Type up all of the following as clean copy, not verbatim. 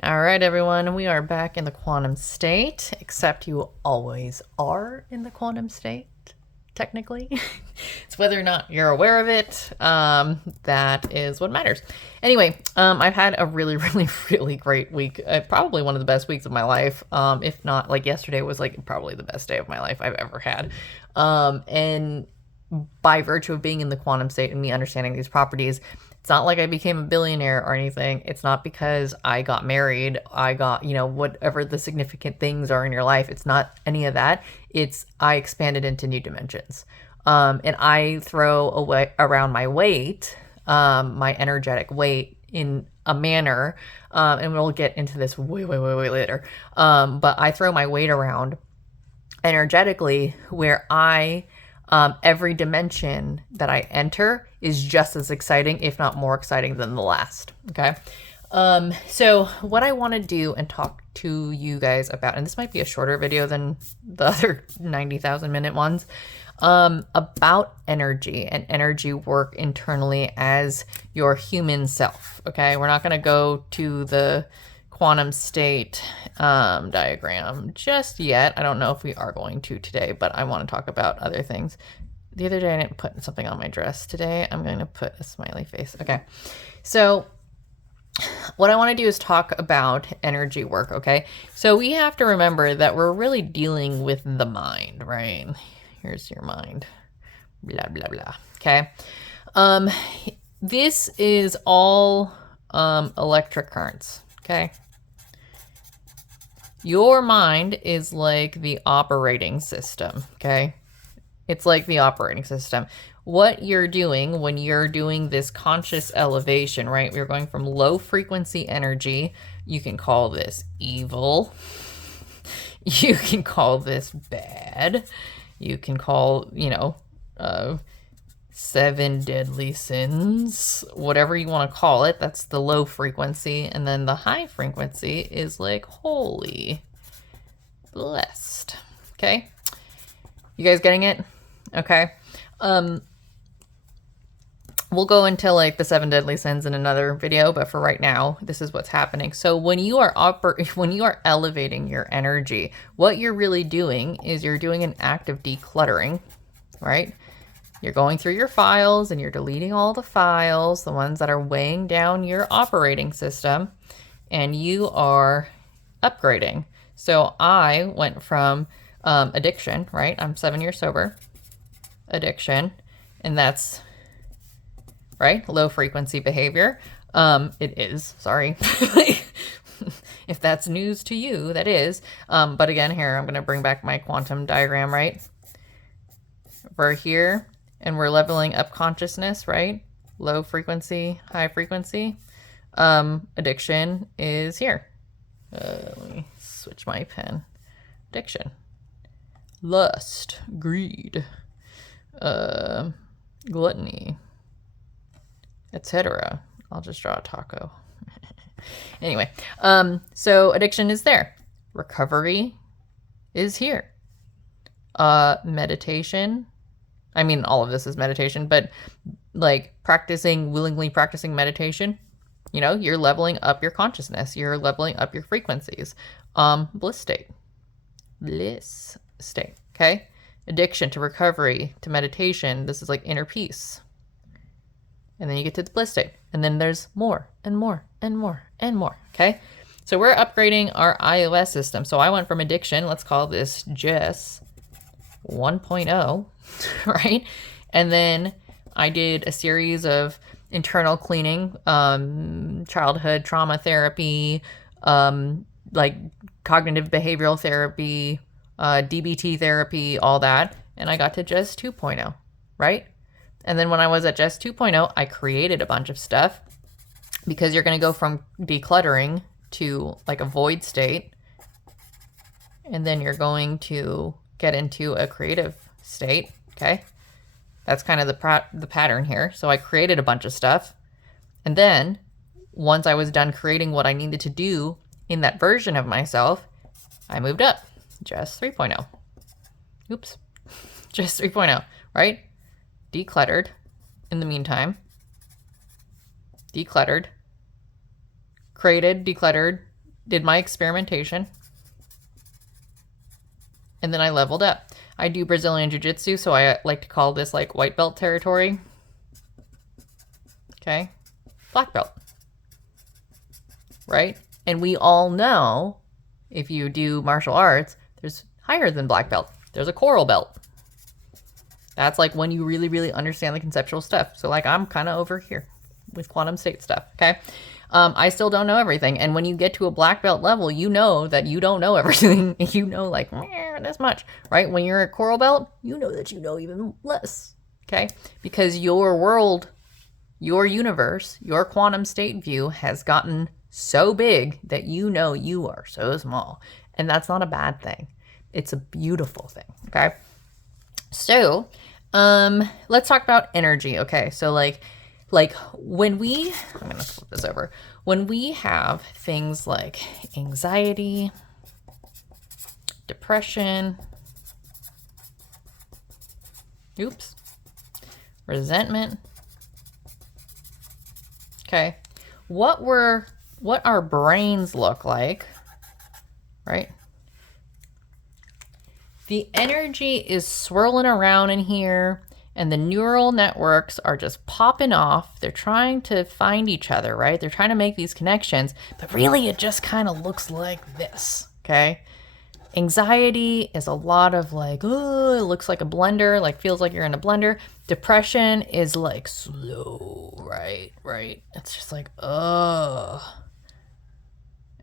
All right, everyone, we are back in the quantum state, except you always are in the quantum state, technically. It's whether or not you're aware of it, that is what matters. Anyway, I've had a really, really, really great week. Probably one of the best weeks of my life. If not, like yesterday was like probably the best day of my life I've ever had. And by virtue of being in the quantum state and me understanding these properties, it's not like I became a billionaire or anything. It's not because I got married, I got, whatever the significant things are in your life. It's not any of that. It's I expanded into new dimensions. And I throw away around my weight, my energetic weight in a manner, and we'll get into this way, way, way, way later. But I throw my weight around energetically where every dimension that I enter is just as exciting, if not more exciting than the last. Okay. So what I want to do and talk to you guys about, and this might be a shorter video than the other 90,000 minute ones, about energy and energy work internally as your human self. Okay. We're not going to go to the quantum state diagram just yet. I don't know if we are going to today, but I want to talk about other things. The other day I didn't put something on my dress. Today I'm going to put a smiley face. Okay. So what I want to do is talk about energy work. Okay. So we have to remember that we're really dealing with the mind, right? Here's your mind. Blah, blah, blah. Okay. This is all electric currents. Okay. Your mind is like the operating system, okay? It's like the operating system. What you're doing when you're doing this conscious elevation, right? We're going from low frequency energy. You can call this evil. You can call this bad. You can call, seven deadly sins, whatever you want to call it. That's the low frequency. And then the high frequency is like holy, blessed. Okay. You guys getting it? Okay. We'll go into like the seven deadly sins in another video, but for right now, this is what's happening. So when you are elevating your energy, what you're really doing is you're doing an act of decluttering, right? You're going through your files and you're deleting all the files, the ones that are weighing down your operating system, and you are upgrading. So I went from addiction, right? I'm 7 years sober. Addiction, and that's right, low frequency behavior. It is, sorry. If that's news to you, that is. But again, here, I'm going to bring back my quantum diagram, right? We're here. And we're leveling up consciousness, right? Low frequency, high frequency. Addiction is here. Let me switch my pen. Addiction. Lust, greed, gluttony, etc. I'll just draw a taco. Anyway, so addiction is there. Recovery is here. Meditation. I mean, all of this is meditation, but like willingly practicing meditation, you're leveling up your consciousness. You're leveling up your frequencies. Bliss state. Okay. Addiction to recovery to meditation. This is like inner peace. And then you get to the bliss state. And then there's more and more and more and more. Okay. So we're upgrading our iOS system. So I went from addiction. Let's call this Jess 1.0, right? And then I did a series of internal cleaning, childhood trauma therapy, like cognitive behavioral therapy, DBT therapy, all that. And I got to Jess 2.0, right? And then when I was at Jess 2.0, I created a bunch of stuff because you're going to go from decluttering to like a void state. And then you're going to get into a creative state. Okay. That's kind of the pattern here. So I created a bunch of stuff. And then once I was done creating what I needed to do in that version of myself, I moved up. Jess 3.0. Oops. Jess 3.0, right? Decluttered in the meantime. Decluttered. Created, decluttered, did my experimentation, and then I leveled up. I do Brazilian Jiu-Jitsu, so I like to call this like white belt territory. Okay, black belt, right? And we all know, if you do martial arts, there's higher than black belt. There's a coral belt. That's like when you really, really understand the conceptual stuff. So like I'm kind of over here with quantum state stuff, okay? I still don't know everything. And when you get to a black belt level, you know that you don't know everything. You know like this much, right? When you're a coral belt, you know that you know even less, okay? Because your world, your universe, your quantum state view has gotten so big that you know you are so small. And that's not a bad thing. It's a beautiful thing, okay? So, let's talk about energy, okay? So like when we, I'm gonna flip this over. When we have things like anxiety, depression, resentment, okay? What our brains look like, right? The energy is swirling around in here, and the neural networks are just popping off. They're trying to find each other, right? They're trying to make these connections, but really it just kind of looks like this, okay? Anxiety is a lot of like, oh, it looks like a blender, like feels like you're in a blender. Depression is like slow, right? It's just like, oh,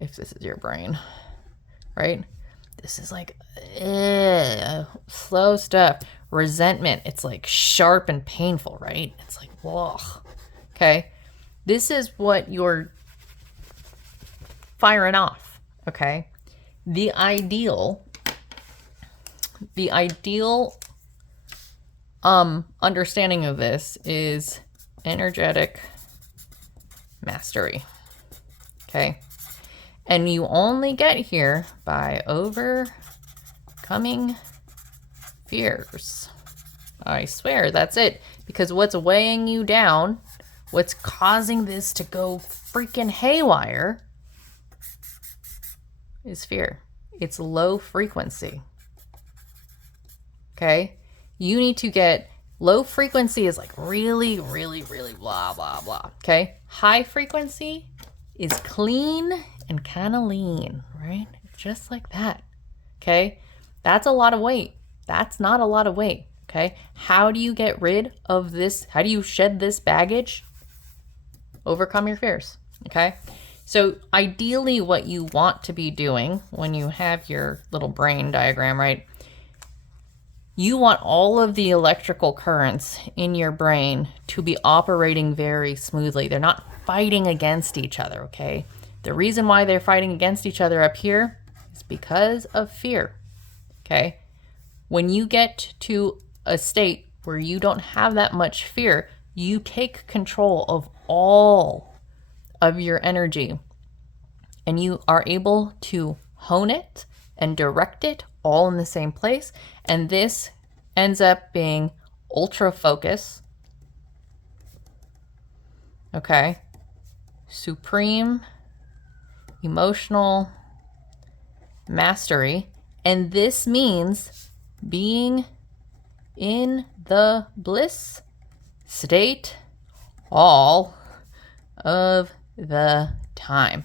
if this is your brain, right? This is like slow stuff. Resentment, it's like sharp and painful, right? It's like, whoa. Okay. This is what you're firing off. Okay. The ideal understanding of this is energetic mastery. Okay. And you only get here by overcoming fears. I swear, that's it. Because what's weighing you down, what's causing this to go freaking haywire, is fear. It's low frequency. Okay? You need to get low frequency is like really, really, really blah, blah, blah. Okay? High frequency is clean and kind of lean, right? Just like that. Okay? That's a lot of weight. That's not a lot of weight. Okay? How do you get rid of this? How do you shed this baggage? Overcome your fears. Okay? So ideally what you want to be doing when you have your little brain diagram, right? You want all of the electrical currents in your brain to be operating very smoothly. They're not fighting against each other, okay? The reason why they're fighting against each other up here is because of fear, okay? When you get to a state where you don't have that much fear, you take control of all of your energy and you are able to hone it and direct it all in the same place. And this ends up being ultra focus, okay? Supreme emotional mastery. And this means being in the bliss state all of the time.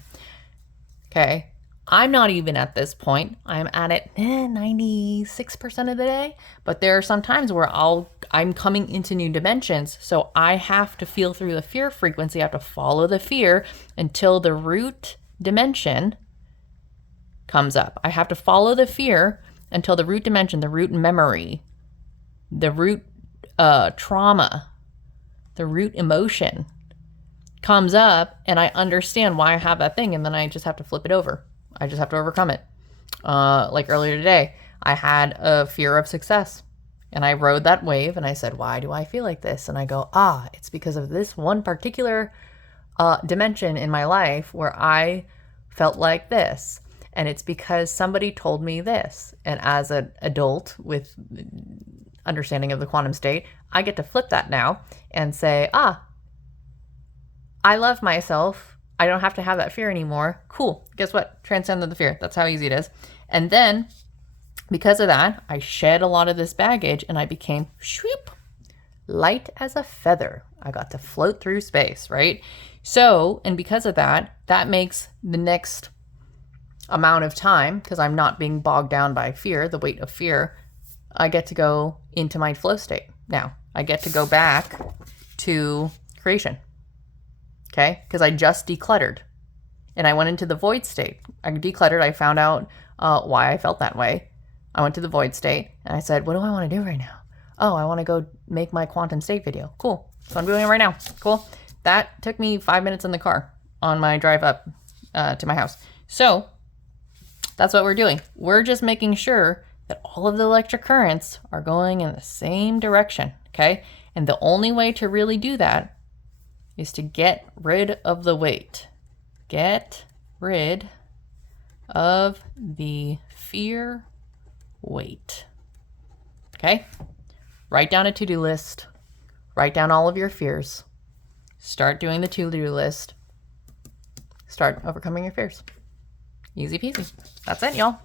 Okay, I'm not even at this point. I'm at it 96% of the day, but there are some times where I'm coming into new dimensions, so I have to feel through the fear frequency. I have to follow the fear until the root dimension comes up. I have to follow the fear until the root dimension, the root memory, the root trauma, the root emotion comes up, and I understand why I have that thing, and then I just have to flip it over. I just have to overcome it. Like earlier today, I had a fear of success, and I rode that wave, and I said, why do I feel like this? And I go, it's because of this one particular dimension in my life where I felt like this. And it's because somebody told me this. And as an adult with understanding of the quantum state, I get to flip that now and say, I love myself I don't have to have that fear anymore. Cool. Guess what? Transcended the fear. That's how easy it is. And then because of that, I shed a lot of this baggage and I became shwoop, light as a feather. I got to float through space, right? So, and because of that, that makes the next amount of time, because I'm not being bogged down by fear, the weight of fear, I get to go into my flow state. Now, I get to go back to creation. Okay? Because I just decluttered. And I went into the void state. I decluttered. I found out why I felt that way. I went to the void state and I said, what do I want to do right now? Oh, I want to go make my quantum state video. Cool. So I'm doing it right now. Cool. That took me 5 minutes in the car on my drive up to my house. So that's what we're doing. We're just making sure that all of the electric currents are going in the same direction. Okay. And the only way to really do that is to get rid of the weight. Get rid of the fear weight. Okay? Write down a to-do list. Write down all of your fears. Start doing the to-do list. Start overcoming your fears. Easy peasy. That's it, y'all.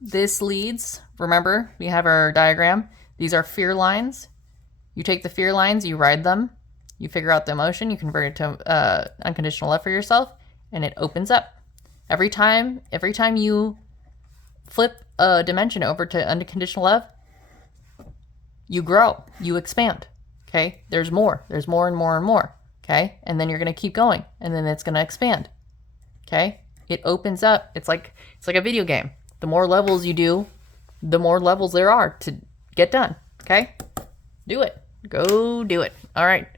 This leads, remember, we have our diagram. These are fear lines. You take the fear lines, you ride them. You figure out the emotion, you convert it to unconditional love for yourself, and it opens up. Every time you flip a dimension over to unconditional love, you grow, you expand. Okay? There's more and more and more. Okay? And then you're gonna keep going, and then it's gonna expand. Okay? It opens up. It's like a video game. The more levels you do, the more levels there are to get done. Okay? Do it. Go do it. All right.